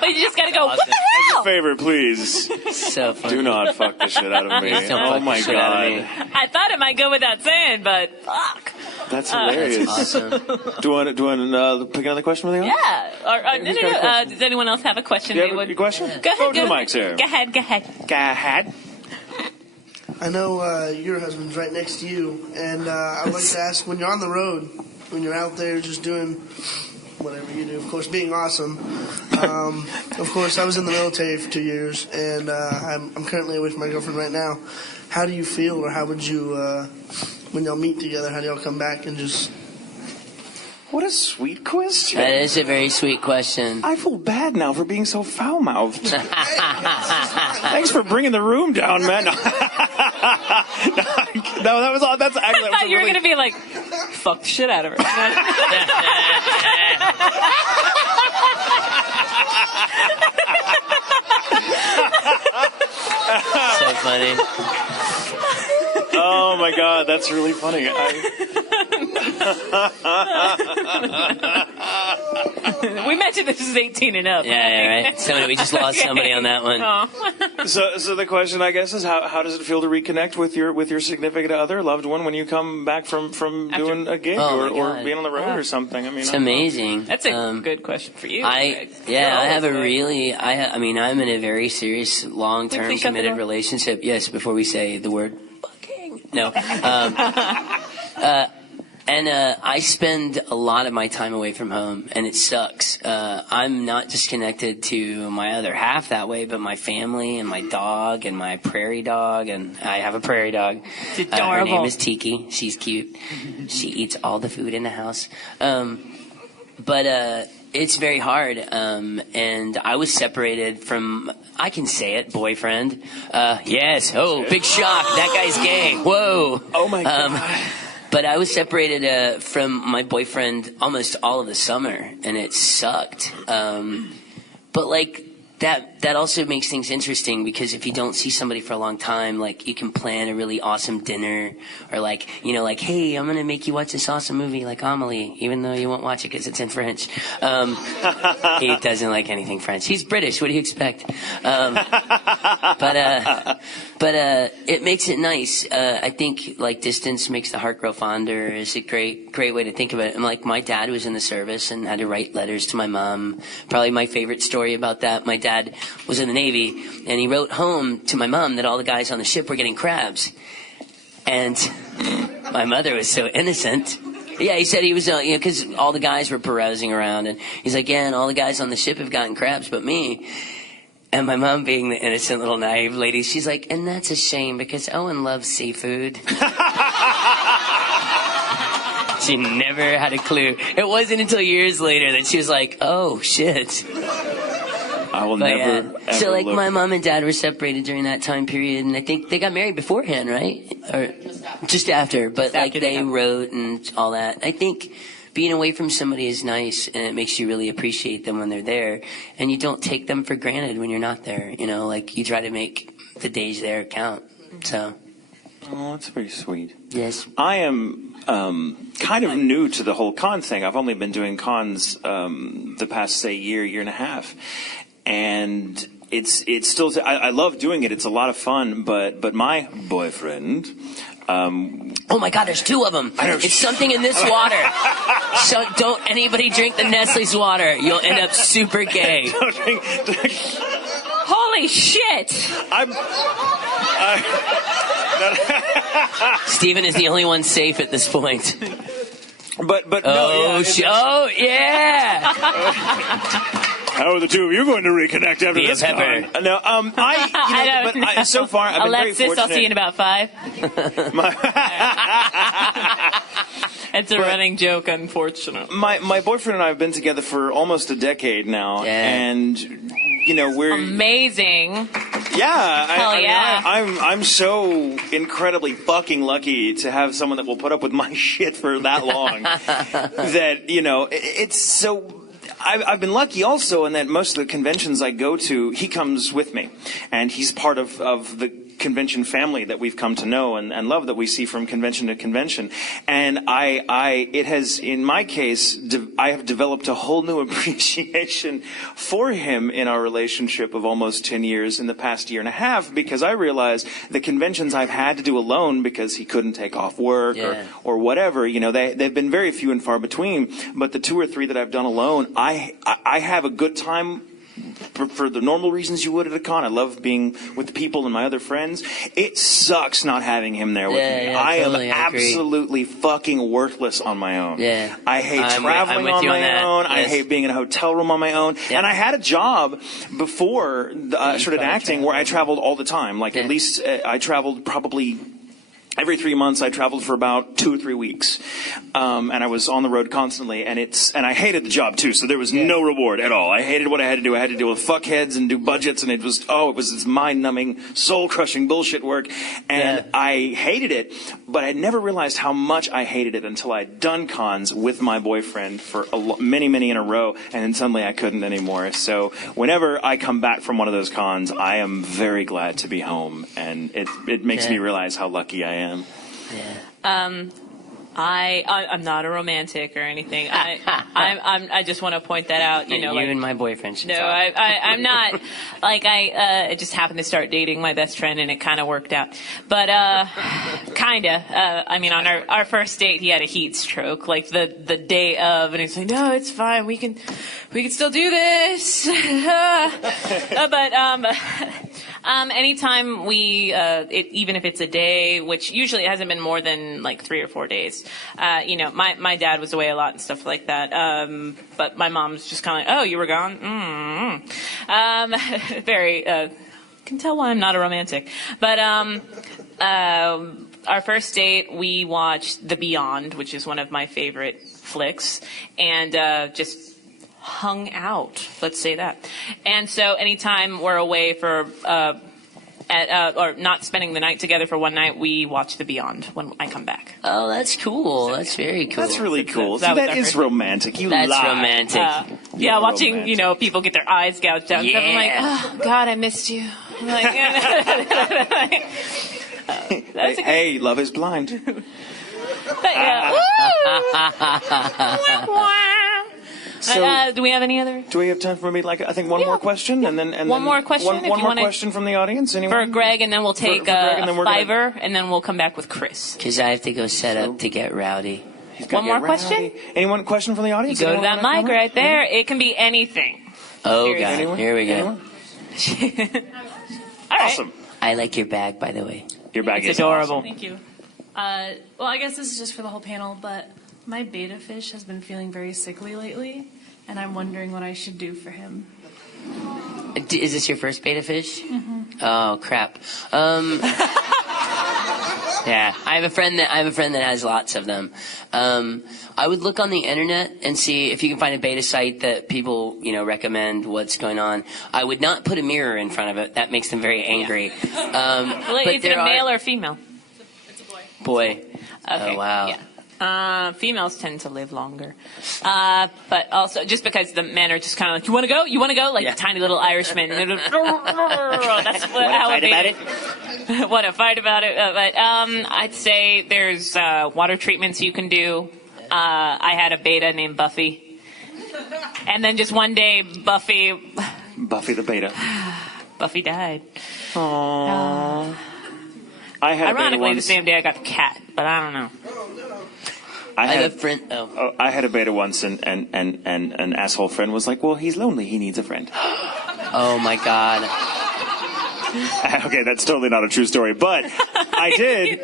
But you just gotta go, what the As hell? a favor, please, So funny. do not fuck the shit out of me. Please don't Oh fuck my the shit out of me. God. I thought it might go without saying, but fuck. That's hilarious. That's awesome. Do you want to pick another question with you? Yeah. Who's got a question? Does anyone else have a question? Do you they have would... a question? Go ahead. Go to the mics here. Go ahead. Go ahead. I know your husband's right next to you, and I would like to ask, when you're on the road, when you're out there just doing whatever you do, of course, being awesome. Of course, I was in the military for 2 years, and I'm currently with my girlfriend right now. How do you feel, or how would you, when y'all meet together, how do y'all come back and just... What a sweet question. That is a very sweet question. I feel bad now for being so foul-mouthed. Thanks for bringing the room down, man. No, that was all. That's actually. I thought you were going to be like, fuck the shit out of her. So funny. Oh my God, that's really funny. We mentioned this is 18 and up. Yeah, right. We just lost somebody on that one. Oh. So the question, I guess, is how does it feel to reconnect with your significant other, loved one, when you come back from doing a gig Oh, my or God. being on the road or something? I mean, It's amazing. That's a good question for you. I Greg. have a really, I mean, I'm in a very serious, long-term, Please shut the committed door. relationship. Yes, before we say the word fucking. No. And I spend a lot of my time away from home, and it sucks. I'm not just connected to my other half that way, but my family and my dog and my prairie dog, and I have a prairie dog. It's Her adorable. name is Tiki. She's cute. She eats all the food in the house. But it's very hard. And I was separated from, I can say it, boyfriend. Yes. Oh, big shock. That guy's gay. Whoa. Oh my God. But I was separated from my boyfriend almost all of the summer, and it sucked. But like that also makes things interesting, because if you don't see somebody for a long time, like you can plan a really awesome dinner, or like, you know, like, hey, I'm gonna make you watch this awesome movie like Amelie, even though you won't watch it because it's in French. He doesn't like anything French. He's British. What do you expect? But it makes it nice. I think like distance makes the heart grow fonder is a great way to think about it. And like my dad was in the service and had to write letters to my mom. Probably my favorite story about that. My dad was in the Navy, and he wrote home to my mom that all the guys on the ship were getting crabs. And my mother was so innocent. Yeah, he said he was, because all the guys were carousing around, and he's like, yeah, and all the guys on the ship have gotten crabs but me. And my mom, being the innocent little naive lady, she's like, and that's a shame because Owen loves seafood. She never had a clue. It wasn't until years later that she was like, oh, shit. I will never, ever So, like, look. my mom and dad were separated during that time period, and I think they got married beforehand, right? Or just after. But, like, they wrote and all that. I think being away from somebody is nice, and it makes you really appreciate them when they're there. And you don't take them for granted when you're not there, you know? Like, you try to make the days there count. So. Oh, that's very sweet. Yes. I am kind of new to the whole con thing. I've only been doing cons the past, say, year and a half. And it's still, I love doing it. It's a lot of fun. But my boyfriend, oh my God, there's two of them. It's something in this water. So don't anybody drink the Nestle's water. You'll end up super gay. Holy shit! Stephen is the only one safe at this point. But no, oh yeah. How are the two of you going to reconnect after this con? No, so far I've been very Alexis, fortunate. I'll see you in about 5. It's a running joke, unfortunately. My boyfriend and I have been together for almost a decade now, and we're amazing. Yeah, Hell yeah. I'm so incredibly fucking lucky to have someone that will put up with my shit for that long. That it's so. I've been lucky also in that most of the conventions I go to, he comes with me, and he's part of the convention family that we've come to know and love, that we see from convention to convention. And it has, in my case, I have developed a whole new appreciation for him in our relationship of almost 10 years in the past year and a half, because I realize the conventions I've had to do alone because he couldn't take off work or whatever, they've been very few and far between. But the 2 or 3 that I've done alone, I have a good time for the normal reasons you would at a con. I love being with the people and my other friends. It sucks not having him there with me. I am absolutely fucking worthless on my own. Yeah. I hate traveling on my own. Yes. I hate being in a hotel room on my own. Yeah. And I had a job before I started acting where I traveled all the time. Like at least I traveled probably every 3 months. I traveled for about 2 or 3 weeks, and I was on the road constantly. And I hated the job too. So there was no reward at all. I hated what I had to do. I had to deal with fuckheads and do budgets, and it was this mind-numbing, soul-crushing bullshit work, and I hated it. But I never realized how much I hated it until I'd done cons with my boyfriend for many in a row, and then suddenly I couldn't anymore. So whenever I come back from one of those cons, I am very glad to be home, and it makes me realize how lucky I am. I'm not a romantic or anything. I just want to point that out. You and my boyfriend should talk. I'm not. Like I just happened to start dating my best friend, and it kind of worked out. But kinda. I mean, on our first date, he had a heat stroke, like the day of, and he's like, "No, it's fine. We can still do this." Anytime even if it's a day, which usually it hasn't been more than like 3 or 4 days. My dad was away a lot and stuff like that. But my mom's just kind of like, oh, you were gone? Very, can tell why I'm not a romantic. But, our first date, we watched The Beyond, which is one of my favorite flicks, and, just hung out, let's say that. And so anytime we're away for, or not spending the night together for one night, we watch The Beyond when I come back. Oh, that's cool. That's very cool. That's really cool. That was That is our- romantic. You That's lie. romantic. Yeah, watching, romantic. people get their eyes gouged out. Yeah. I'm like, oh, God, I missed you. I'm like, that's a good, Hey, love is blind. yeah. So, do we have any other? do we have time for maybe I think one Yeah. more question, and then One more question, One if more you wanna- question from the audience. Anyone? For Greg, and then we'll take for Greg, and then a we're gonna- fiver, and then we'll come back with Chris. Because I have to go set up to get rowdy. He's gotta One more get rowdy. question? Anyone question from the audience? Go to Anyone that wanna mic comment? right there. It can be anything. Oh, Seriously. God. Anyone? Here we go. Anyone? All right. Awesome. I like your bag, by the way. Your bag It's is adorable. awesome. Thank you. Well, I guess this is just for the whole panel, but my beta fish has been feeling very sickly lately, and I'm wondering what I should do for him. Is this your first beta fish? Mm-hmm. Oh, crap. Yeah, I have a friend that has lots of them. I would look on the internet and see if you can find a beta site that people, recommend what's going on. I would not put a mirror in front of it. That makes them very angry. Well, But is it a male or female? It's a boy. boy? Okay. Oh, wow. Yeah. Females tend to live longer. But also, just because the men are just kind of like, you want to go? You want to go? Like Yeah. tiny little Irishmen. That's how fight about it? Want to fight about it? But I'd say there's water treatments you can do. I had a beta named Buffy. And then just one day, Buffy Buffy the Beta. died. Aww. I had a beta Ironically, the once. same day I got the cat, but I don't know. I I have had a friend. Oh. I had a beta once, and an asshole friend was like, "Well, he's lonely. He needs a friend." Oh, my God. Okay, that's totally not a true story, but I did.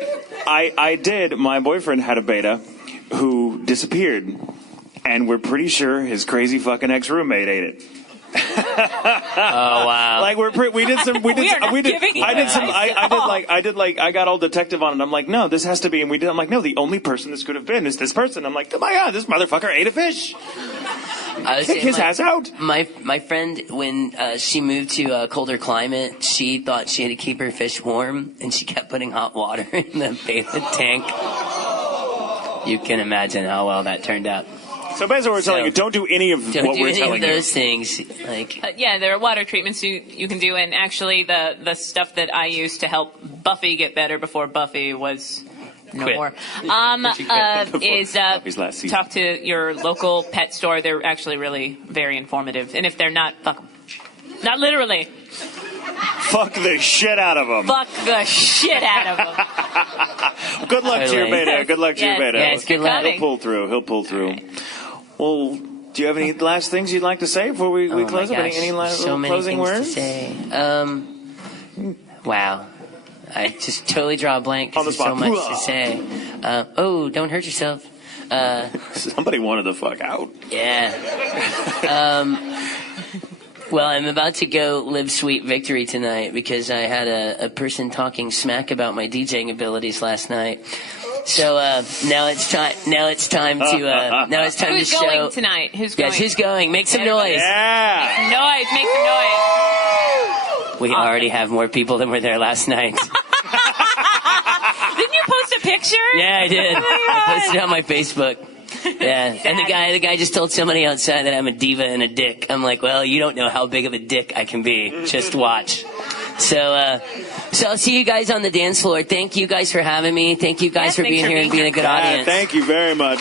I did. My boyfriend had a beta who disappeared, and we're pretty sure his crazy fucking ex-roommate ate it. Oh, wow. Like we did some We are not giving you I did some advice. I got all detective on it. I'm like, no, this has to be, and we did. I'm like, no, the only person this could have been is this person. I'm like, oh my God, this motherfucker ate a fish. I was Kick saying, his ass out. My friend, when she moved to a colder climate, she thought she had to keep her fish warm, and she kept putting hot water in the beta tank. You can imagine how well that turned out. So basically, we're telling you, don't do any of Don't what do we're any telling of you. those things. Like, Yeah, there are water treatments you can do, and actually the stuff that I used to help Buffy get better before Buffy was no Quit. more Before is Buffy's last season. talk to your local pet store. They're actually really very informative, and if they're not, fuck 'em. Not literally. Fuck the shit out of them. Fuck the shit out of them. Good luck to your Totally. beta. Good luck to your Yes, beta. yes, good luck. He'll pull through. He'll pull through. Well, do you have any last things you'd like to say before we oh close my up? gosh, Any there's last so many closing things words? to say. Wow. I just totally draw a blank On the because there's so spot. much to say. Don't hurt yourself. Somebody wanted the fuck out. Yeah. Well, I'm about to go live sweet victory tonight because I had a person talking smack about my DJing abilities last night. So now it's time. Now it's time to. Now it's time Who's to show. going tonight? Who's going? Yes, who's going? Make some Everybody. noise. Yeah. Noise. Make some noise. We already have more people than were there last night. Didn't you post a picture? Yeah, I did. Oh my I God. posted it on my Facebook. Yeah, and the guy just told somebody outside that I'm a diva and a dick. I'm like, well, you don't know how big of a dick I can be. Just watch. So I'll see you guys on the dance floor. Thank you guys for having me. Thank you guys Yes, for thanks being for here and being being a good Yeah, audience. thank you very much.